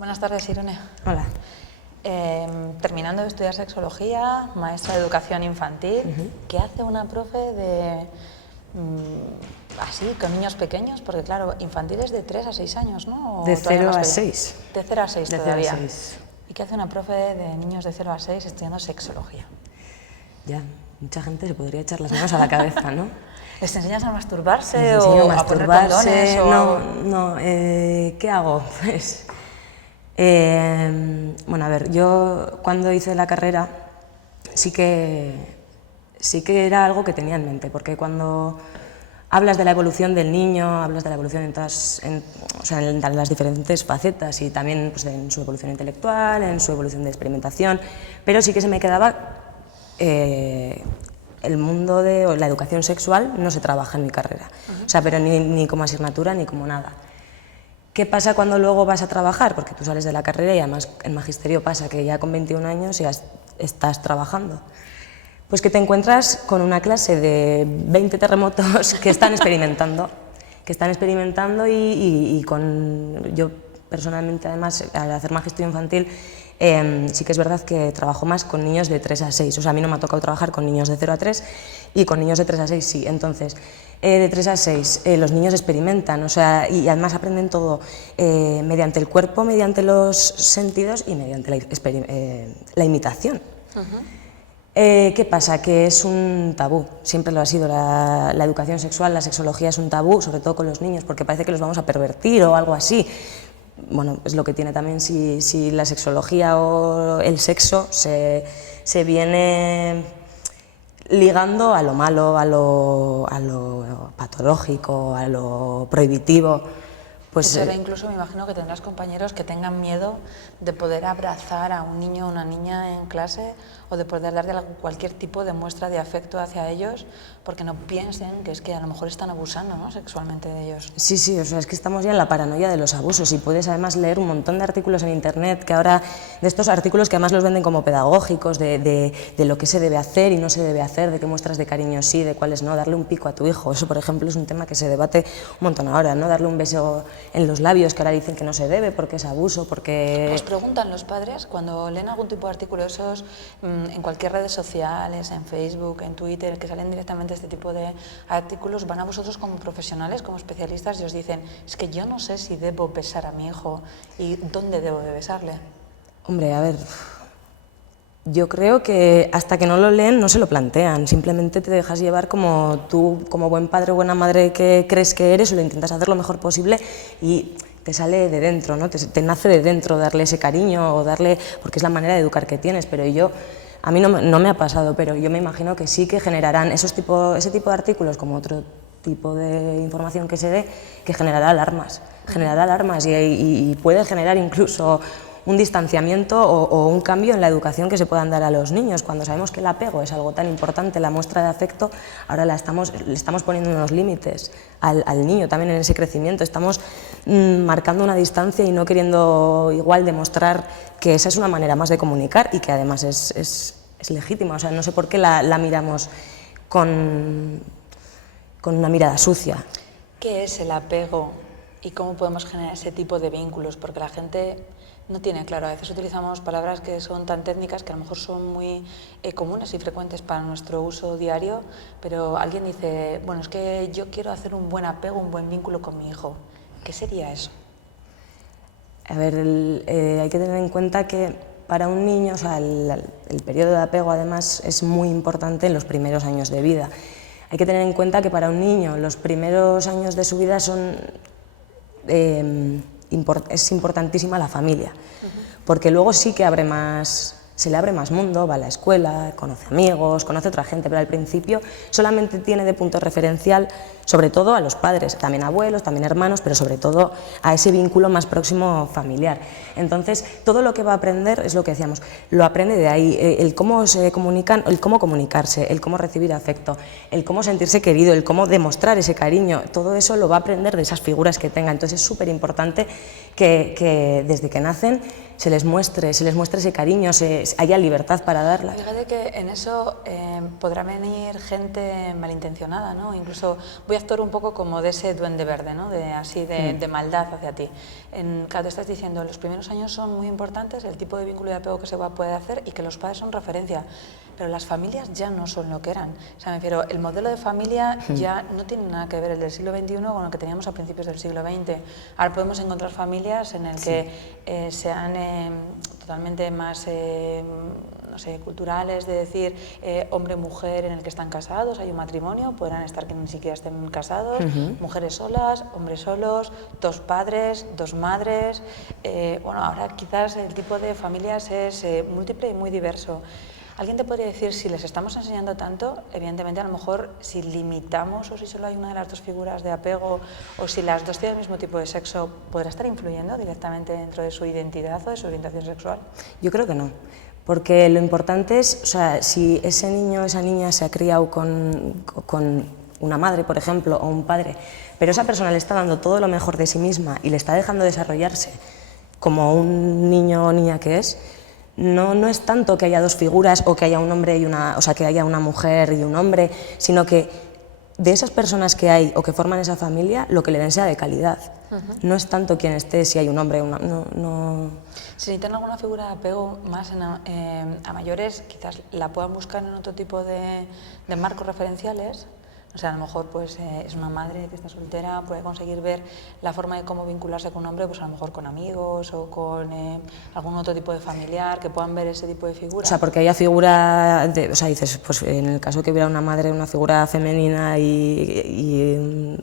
Buenas tardes, Irene. Hola. Terminando de estudiar sexología, maestra de educación infantil, ¿qué hace una profe de así, con niños pequeños? Porque claro, infantiles de 3 a 6 años, ¿no? De 0 a 6. De 0 a 6 de todavía. 0 a 6. ¿Y qué hace una profe de niños de 0 a 6 estudiando sexología? Ya, mucha gente se podría echar las manos a la cabeza, ¿no? ¿Les enseñas a masturbarse Les o enseño a a poner masturbarse. condones? No, ¿qué hago? Pues, bueno, a ver, yo cuando hice la carrera sí que era algo que tenía en mente, porque cuando hablas de la evolución del niño, hablas de la evolución en las diferentes facetas y también pues, en su evolución intelectual, en su evolución de experimentación, pero sí que se me quedaba el mundo de la educación sexual no se trabaja en mi carrera, o sea, pero ni como asignatura ni como nada. ¿Qué pasa cuando luego vas a trabajar? Porque tú sales de la carrera y además en magisterio pasa que ya con 21 años ya estás trabajando. Pues que te encuentras con una clase de 20 terremotos que están experimentando, y con... Yo personalmente además al hacer magisterio infantil sí que es verdad que trabajo más con niños de 3 a 6, o sea, a mí no me ha tocado trabajar con niños de 0 a 3 y con niños de 3 a 6 sí, entonces de 3 a 6 los niños experimentan, o sea, y además aprenden todo mediante el cuerpo, mediante los sentidos y mediante la imitación. ¿Qué pasa? Que es un tabú, siempre lo ha sido, la educación sexual, la sexología es un tabú, sobre todo con los niños, porque parece que los vamos a pervertir o algo así. Bueno, es lo que tiene también si la sexología o el sexo se viene ligando a lo malo, a lo patológico, a lo prohibitivo. Pues ahora incluso me imagino que tendrás compañeros que tengan miedo de poder abrazar a un niño o una niña en clase o de poder darle cualquier tipo de muestra de afecto hacia ellos porque no piensen que es que a lo mejor están abusando, ¿no?, sexualmente de ellos. Sí, o sea, es que estamos ya en la paranoia de los abusos y puedes además leer un montón de artículos en internet que ahora, de estos artículos que además los venden como pedagógicos, de lo que se debe hacer y no se debe hacer, de qué muestras de cariño sí, de cuáles no, darle un pico a tu hijo, eso por ejemplo es un tema que se debate un montón ahora, ¿no? Darle un beso en los labios, que ahora dicen que no se debe porque es abuso, porque... ¿Os preguntan los padres cuando leen algún tipo de artículo de esos en cualquier redes sociales, en Facebook, en Twitter, que salen directamente este tipo de artículos, van a vosotros como profesionales, como especialistas y os dicen, es que yo no sé si debo besar a mi hijo y dónde debo de besarle? Hombre, a ver, yo creo que hasta que no lo leen no se lo plantean, simplemente te dejas llevar como tú, como buen padre o buena madre que crees que eres, o lo intentas hacer lo mejor posible y te sale de dentro, ¿no? Te nace de dentro darle ese cariño o darle, porque es la manera de educar que tienes, pero a mí no me ha pasado, pero yo me imagino que sí que generarán ese tipo de artículos como otro tipo de información que se dé, que generará alarmas y puede generar incluso un distanciamiento o un cambio en la educación que se puedan dar a los niños. Cuando sabemos que el apego es algo tan importante, la muestra de afecto, ahora le estamos poniendo unos límites al niño también en ese crecimiento, estamos marcando una distancia y no queriendo igual demostrar que esa es una manera más de comunicar y que además es legítima, o sea, no sé por qué la miramos con una mirada sucia. ¿Qué es el apego y cómo podemos generar ese tipo de vínculos? Porque la gente no tiene claro, a veces utilizamos palabras que son tan técnicas que a lo mejor son muy comunes y frecuentes para nuestro uso diario, pero alguien dice, bueno, es que yo quiero hacer un buen apego, un buen vínculo con mi hijo. ¿Qué sería eso? A ver, hay que tener en cuenta que para un niño, o sea, el periodo de apego además es muy importante en los primeros años de vida. Hay que tener en cuenta que para un niño los primeros años de su vida es importantísima la familia, porque luego sí que se le abre más mundo, va a la escuela, conoce amigos, conoce otra gente, pero al principio solamente tiene de punto referencial sobre todo a los padres, también abuelos, también hermanos, pero sobre todo a ese vínculo más próximo familiar. Entonces, todo lo que va a aprender es lo que decíamos, lo aprende de ahí, el cómo se comunican, el cómo comunicarse, el cómo recibir afecto, el cómo sentirse querido, el cómo demostrar ese cariño, todo eso lo va a aprender de esas figuras que tenga. Entonces es súper importante que desde que nacen se les muestre ese cariño, haya libertad para darla. Fíjate que en eso podrá venir gente malintencionada, ¿no? Incluso voy a actuar un poco como de ese duende verde, ¿no? De maldad hacia ti. Claro, te estás diciendo, los primeros años son muy importantes, el tipo de vínculo de apego que se puede hacer y que los padres son referencia, pero las familias ya no son lo que eran. O sea, me refiero, el modelo de familia ya no tiene nada que ver el del siglo XXI con el que teníamos a principios del siglo XX. Ahora podemos encontrar familias en el que sean totalmente más, no sé, culturales, de decir hombre-mujer en el que están casados, hay un matrimonio, podrán estar que ni siquiera estén casados, mujeres solas, hombres solos, dos padres, dos madres. Bueno, ahora quizás el tipo de familias es múltiple y muy diverso. ¿Alguien te podría decir si les estamos enseñando tanto? Evidentemente, a lo mejor si limitamos o si solo hay una de las dos figuras de apego o si las dos tienen el mismo tipo de sexo, ¿podrá estar influyendo directamente dentro de su identidad o de su orientación sexual? Yo creo que no, porque lo importante es, o sea, si ese niño o esa niña se ha criado con una madre, por ejemplo, o un padre, pero esa persona le está dando todo lo mejor de sí misma y le está dejando desarrollarse como un niño o niña que es, no es tanto que haya dos figuras o que haya un hombre y o sea, que haya una mujer y un hombre, sino que de esas personas que hay o que forman esa familia, lo que le den sea de calidad. No es tanto quién esté, si hay un hombre, no. Si necesitan alguna figura de apego más a mayores, quizás la puedan buscar en otro tipo de marcos referenciales. O sea, a lo mejor pues, es una madre que está soltera, puede conseguir ver la forma de cómo vincularse con un hombre, pues a lo mejor con amigos o con algún otro tipo de familiar, que puedan ver ese tipo de figuras. O sea, porque haya figura, o sea, dices, pues en el caso que hubiera una madre, una figura femenina y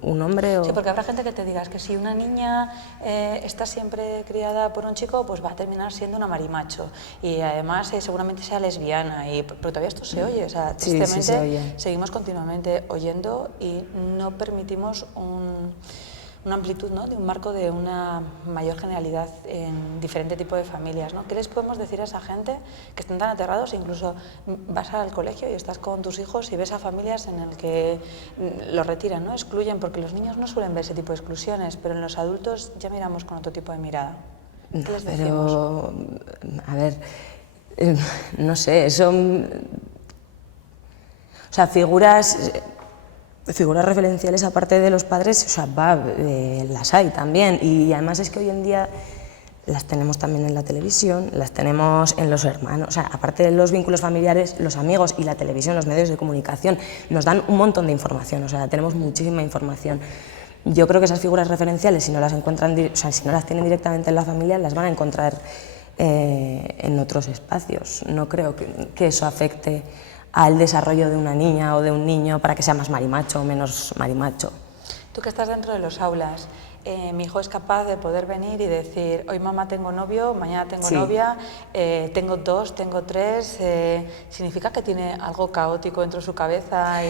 un hombre. Sí, porque habrá gente que te diga, es que si una niña está siempre criada por un chico, pues va a terminar siendo una marimacho. Y además seguramente sea lesbiana, pero todavía esto se oye, o sea, tristemente sí, se oye. Seguimos continuamente oyendo y no permitimos una amplitud, ¿no? De un marco de una mayor generalidad en diferente tipo de familias, ¿no? ¿Qué les podemos decir a esa gente que están tan aterrados? Incluso vas al colegio y estás con tus hijos y ves a familias en el que los retiran, ¿no? Excluyen, porque los niños no suelen ver ese tipo de exclusiones, pero en los adultos ya miramos con otro tipo de mirada. ¿Qué les decimos? Pero, a ver, no sé, son, o sea, figuras referenciales aparte de los padres, o sea, las hay también, y además es que hoy en día las tenemos también en la televisión, las tenemos en los hermanos, o sea, aparte de los vínculos familiares, los amigos y la televisión, los medios de comunicación, nos dan un montón de información, o sea, tenemos muchísima información. Yo creo que esas figuras referenciales, si no las encuentran, o sea, si no las tienen directamente en la familia, las van a encontrar en otros espacios. No creo que eso afecte al desarrollo de una niña o de un niño para que sea más marimacho o menos marimacho. Tú que estás dentro de los aulas, mi hijo es capaz de poder venir y decir, hoy mamá tengo novio, mañana tengo novia, tengo dos, tengo tres, ¿significa que tiene algo caótico dentro de su cabeza?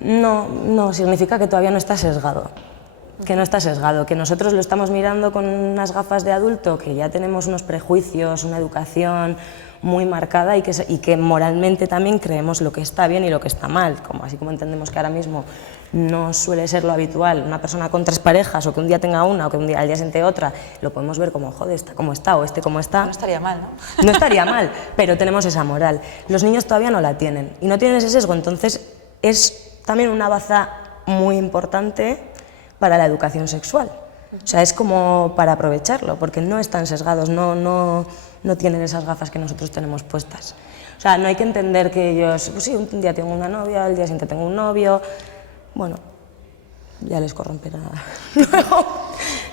No, significa que todavía no está sesgado. Que no está sesgado, que nosotros lo estamos mirando con unas gafas de adulto, que ya tenemos unos prejuicios, una educación muy marcada y que moralmente también creemos lo que está bien y lo que está mal, así como entendemos que ahora mismo no suele ser lo habitual una persona con 3 parejas o que un día tenga una o que al día siguiente otra, lo podemos ver como, joder, esta cómo está o este cómo está. No estaría mal, ¿no? No estaría mal, pero tenemos esa moral. Los niños todavía no la tienen y no tienen ese sesgo, entonces es también una baza muy importante para la educación sexual. O sea, es como para aprovecharlo, porque no están sesgados, no tienen esas gafas que nosotros tenemos puestas. O sea, no hay que entender que ellos, pues sí, un día tengo una novia, el día siguiente tengo un novio, bueno, ya les corromperá luego.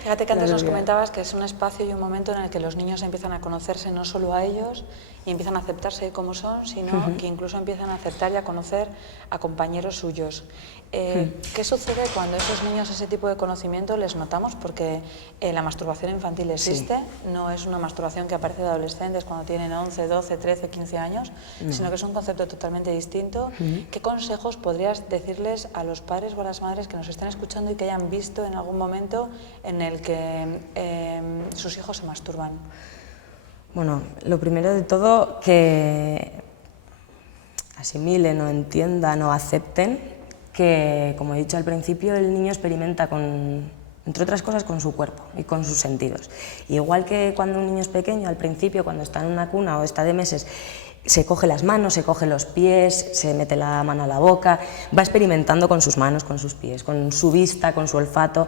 Fíjate que antes nos comentabas que es un espacio y un momento en el que los niños empiezan a conocerse no solo a ellos y empiezan a aceptarse como son, sino que incluso empiezan a aceptar y a conocer a compañeros suyos. ¿Qué sucede cuando esos niños ese tipo de conocimiento les notamos? Porque la masturbación infantil existe, no es una masturbación que aparece de adolescentes cuando tienen 11, 12, 13, 15 años, sino que es un concepto totalmente distinto. ¿Qué consejos podrías decirles a los padres o a las madres que nos están escuchando y que hayan visto en algún momento en el que sus hijos se masturban? Bueno, lo primero de todo, que asimilen o entiendan o acepten que, como he dicho al principio, el niño experimenta con entre otras cosas con su cuerpo y con sus sentidos. Igual que cuando un niño es pequeño, al principio, cuando está en una cuna o está de meses, se coge las manos, se coge los pies, se mete la mano a la boca, va experimentando con sus manos, con sus pies, con su vista, con su olfato.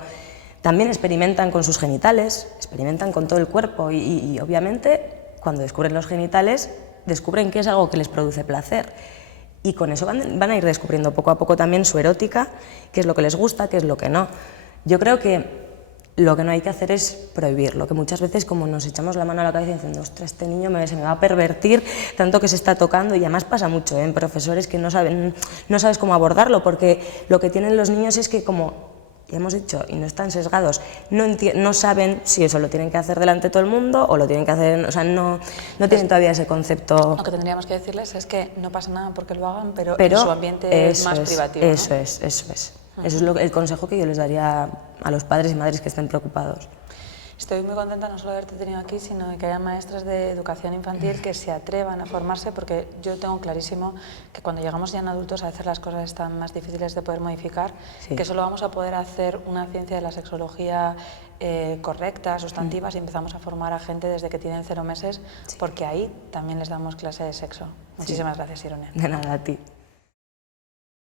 También experimentan con sus genitales, experimentan con todo el cuerpo y obviamente cuando descubren los genitales descubren que es algo que les produce placer y con eso van a ir descubriendo poco a poco también su erótica, qué es lo que les gusta, qué es lo que no. Yo creo que lo que no hay que hacer es prohibirlo, que muchas veces como nos echamos la mano a la cabeza diciendo ostras, este niño se me va a pervertir tanto que se está tocando, y además pasa mucho en profesores que no sabes cómo abordarlo, porque lo que tienen los niños es que como ya hemos dicho, y no están sesgados, no saben si eso lo tienen que hacer delante de todo el mundo o lo tienen que hacer, o sea, no tienen todavía ese concepto. Lo que tendríamos que decirles es que no pasa nada porque lo hagan, pero en su ambiente es más privativo, ¿no? Eso es. Eso es el consejo que yo les daría a los padres y madres que estén preocupados. Estoy muy contenta no solo de haberte tenido aquí, sino de que haya maestras de educación infantil que se atrevan a formarse, porque yo tengo clarísimo que cuando llegamos ya en adultos a veces las cosas están más difíciles de poder modificar, sí. Que solo vamos a poder hacer una ciencia de la sexología correcta, sustantiva, si empezamos a formar a gente desde que tienen 0 meses, sí. Porque ahí también les damos clase de sexo. Muchísimas gracias, Irone. De nada, a ti.